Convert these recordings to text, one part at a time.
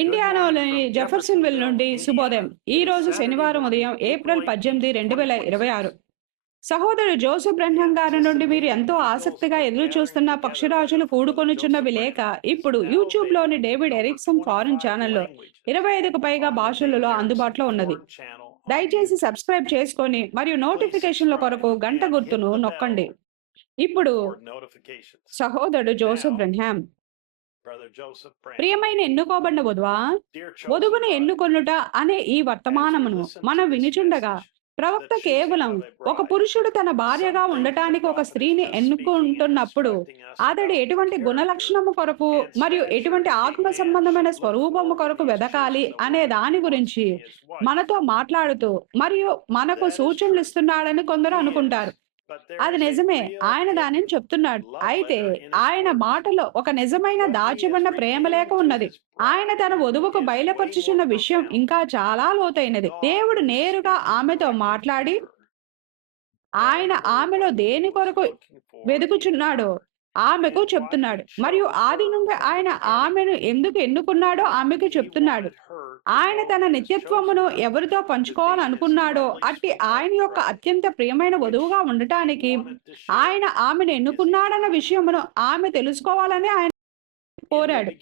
ఇండియానాలోని Jeffersonville నుండి శుభోదయం. ఈ రోజు శనివారం ఉదయం ఏప్రిల్ 18, 2026. సహోదరుడు జోసెఫ్ బ్రహ్నం గారి నుండి మీరు ఎంతో ఆసక్తిగా ఎదురు చూస్తున్న పక్షిరాజులు కూడుకొనుచున్నవి లేక ఇప్పుడు యూట్యూబ్లోని డేవిడ్ ఎరిక్సన్ ఫారెన్ ఛానల్లో 25కు పైగా భాషలలో అందుబాటులో ఉన్నది. దయచేసి సబ్స్క్రైబ్ చేసుకొని మరియు నోటిఫికేషన్ల కొరకు గంట గుర్తును నొక్కండి. ఇప్పుడు సహోదరుడు జోసెఫ్ బ్రహ్నం. ప్రియమైన ఎన్నుకోబడిన వధువా, వధువును ఎన్నుకొనుట అనే ఈ వర్తమానమును మనం వినిచుండగా ప్రవక్త కేవలం ఒక పురుషుడు తన భార్యగా ఉండటానికి ఒక స్త్రీని ఎన్నుకుంటున్నప్పుడు అతడు ఎటువంటి గుణలక్షణము కొరకు మరియు ఎటువంటి ఆత్మ సంబంధమైన స్వరూపము కొరకు వెదకాలి అనే దాని గురించి మనతో మాట్లాడుతూ మరియు మనకు సూచనలు ఇస్తున్నాడని కొందరు అనుకుంటారు. అది నిజమే, ఆయన దానిని చెప్తున్నాడు. అయితే ఆయన మాటలో ఒక నిజమైన దాచబడిన ప్రేమలేఖ ఉన్నది. ఆయన తన వధువుకు బయలుపరచుచున్న విషయం ఇంకా చాలా లోతైనది. దేవుడు నేరుగా ఆమెతో మాట్లాడి ఆయన ఆమెలో దేని కొరకు వెతుకుచున్నాడో ఆమెకు చెప్తున్నాడు. మరియు ఆది నుండి ఆయన ఆమెను ఎందుకు ఎన్నుకున్నాడో ఆమెకు చెప్తున్నాడు. ఆయన తన నిత్యత్వమును ఎవరితో పంచుకోవాలనుకున్నాడో అట్టి ఆయన యొక్క అత్యంత ప్రియమైన వధువుగా ఉండటానికి ఆయన ఆమెను ఎన్నుకున్నాడన్న విషయమును ఆమె తెలుసుకోవాలని ఆయన కోరాడు.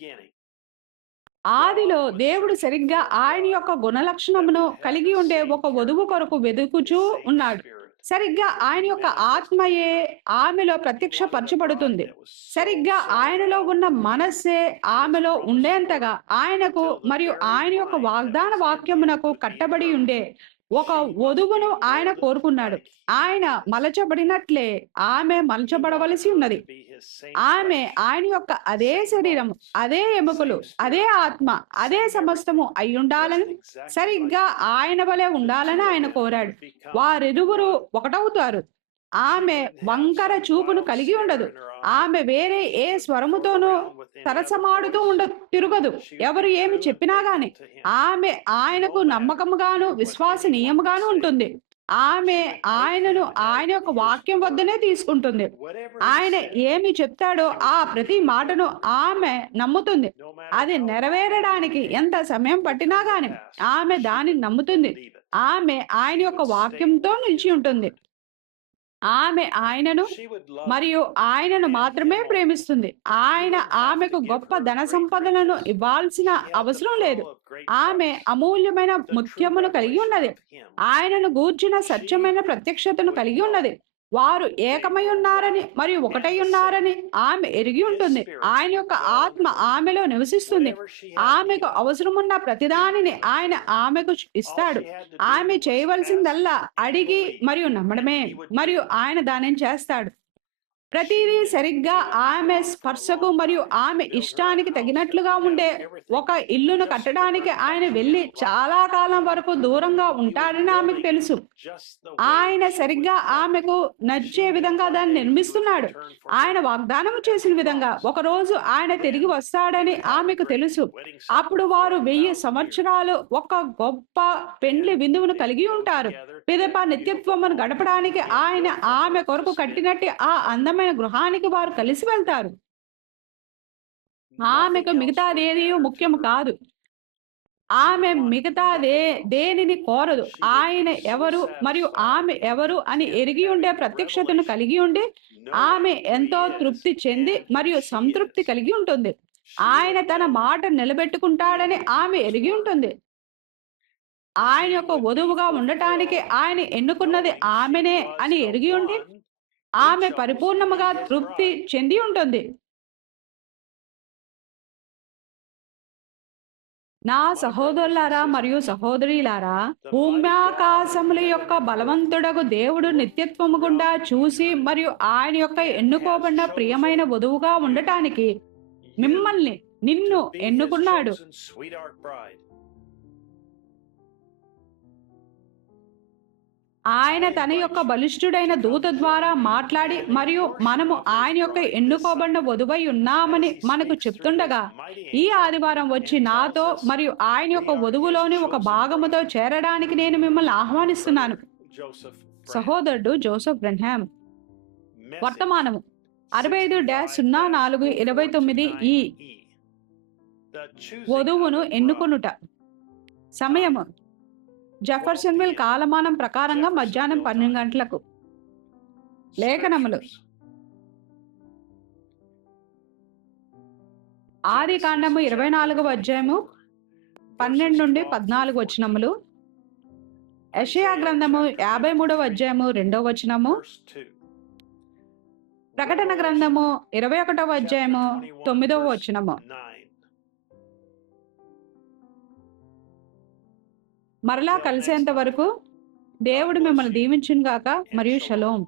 ఆదిలో దేవుడు సరిగ్గా ఆయన యొక్క గుణలక్షణమును కలిగి ఉండే ఒక వధువు కొరకు వెతుకుచూ ఉన్నాడు. సరిగ్గా ఆయన యొక్క ఆత్మయే ఆమెలో ప్రత్యక్షపరచబడుతుంది. సరిగ్గా ఆయనలో ఉన్న మనస్సే ఆమెలో ఉండేంతగా ఆయనకు మరియు ఆయన యొక్క వాగ్దాన వాక్యమునకు కట్టబడి ఉండే ఒక వధువును ఆయన కోరుకున్నాడు. ఆయన మలచబడినట్లే ఆమె మలచబడవలసి ఉన్నది. ఆమె ఆయన యొక్క అదే శరీరం, అదే ఎముకలు, అదే ఆత్మ, అదే సమస్తము అయి ఉండాలని, సరిగ్గా ఆయన వలె ఉండాలని ఆయన కోరాడు. వారిరువురు ఒకటవుతారు. ఆమె వంకర చూపును కలిగి ఉండదు. ఆమె వేరే ఏ స్వరముతోనూ సరసమాడుతూ తిరగదు. ఎవరు ఏమి చెప్పినా గాని ఆమె ఆయనకు నమ్మకముగాను విశ్వసనీయముగాను ఉంటుంది. ఆమె ఆయనను ఆయన యొక్క వాక్యం వద్దనే తీసుకుంటుంది. ఆయన ఏమి చెప్తాడో ఆ ప్రతి మాటను ఆమె నమ్ముతుంది. అది నెరవేరడానికి ఎంత సమయం పట్టినా గాని ఆమె దానిని నమ్ముతుంది. ఆమె ఆయన యొక్క వాక్యంతో నిలిచి ఉంటుంది. ఆమె ఆయనను మరియు ఆయనను మాత్రమే ప్రేమిస్తుంది. ఆయన ఆమెకు గొప్ప ధన సంపదలను ఇవ్వాల్సిన అవసరం లేదు. ఆమె అమూల్యమైన ముత్యమును కలిగి ఉన్నది. ఆయనను గూర్చిన సత్యమైన ప్రత్యక్షతను కలిగి ఉన్నది. వారు ఏకమై ఉన్నారని మరియు ఒకటై ఉన్నారని ఆమె ఎరిగి ఉంటుంది. ఆయన యొక్క ఆత్మ ఆమెలో నివసిస్తుంది. ఆమెకు అవసరమున్న ప్రతిదానిని ఆయన ఆమెకు ఇస్తాడు. ఆమె చేయవలసిందల్లా అడిగి మరియు నమ్మడమే, మరియు ఆయన దానిని చేస్తాడు. ప్రతిదీ సరిగ్గా ఆమె స్పర్శకు మరియు ఆమె ఇష్టానికి తగినట్లుగా ఉండే ఒక ఇల్లును కట్టడానికి ఆయన వెళ్ళి చాలా కాలం వరకు దూరంగా ఉంటాడని ఆమెకు తెలుసు. ఆయన సరిగ్గా ఆమెకు నచ్చే విధంగా దాన్ని నిర్మిస్తున్నాడు. ఆయన వాగ్దానం చేసిన విధంగా ఒకరోజు ఆయన తిరిగి వస్తాడని ఆమెకు తెలుసు. అప్పుడు వారు 1000 సంవత్సరాలు ఒక గొప్ప పెండ్లి విందువును కలిగి ఉంటారు. పిదప నిత్యత్వమును గడపడానికి ఆయన ఆమె కొరకు కట్టినట్టు ఆ అందమైన గృహానికి వారు కలిసి వెళ్తారు. ఆమెకు మిగతాదేది ముఖ్యం కాదు. ఆమె మిగతా దేనిని కోరదు. ఆయన ఎవరు మరియు ఆమె ఎవరు అని ఎరిగి ఉండే ప్రత్యక్షతను కలిగి ఉండి ఆమె ఎంతో తృప్తి చెంది మరియు సంతృప్తి కలిగి ఉంటుంది. ఆయన తన మాట నిలబెట్టుకుంటాడని ఆమె ఎరిగి ఉంటుంది. ఆయన యొక్క వధువుగా ఉండటానికి ఆయన ఎన్నుకున్నది ఆమెనే అని ఎరిగి ఉండి ఆమె పరిపూర్ణముగా తృప్తి చెంది ఉంటుంది. నా సహోదరులారా మరియు సహోదరులారా, భూమ్యాకాశముల యొక్క బలవంతుడగు దేవుడు నిత్యత్వము గుండా చూసి మరియు ఆయన యొక్క ఎన్నుకోబడిన ప్రియమైన వధువుగా ఉండటానికి మిమ్మల్ని నిన్ను ఎన్నుకున్నాడు. ఆయన తన యొక్క బలిష్ఠుడైన దూత ద్వారా మాట్లాడి మరియు మనము ఆయన యొక్క ఎన్నుకోబడిన వధువై ఉన్నామని మనకు చెప్తుండగా ఈ ఆదివారం వచ్చి నాతో మరియు ఆయన యొక్క వధువులోని ఒక భాగముతో చేరడానికి నేను మిమ్మల్ని ఆహ్వానిస్తున్నాను. సహోదరుడు జోసెఫ్ బ్రహ్నం. వర్తమానము 65-04-29 ఈ వధువును ఎన్నుకొనుట. సమయము జెఫర్సన్విల్ కాలమానం ప్రకారంగా మధ్యాహ్నం 12 గంటలకు. లేఖనములు ఆది కాండము 24వ అధ్యాయము 12 నుండి 14 వచనములు. యెషయా గ్రంథము 53వ అధ్యాయము 2వ వచనము. ప్రకటన గ్రంథము 21వ అధ్యాయము 9వ వచనము. మరలా కలిసేంత వరకు దేవుడు మిమ్మల్ని దీవించును గాక. మరియు షలోం.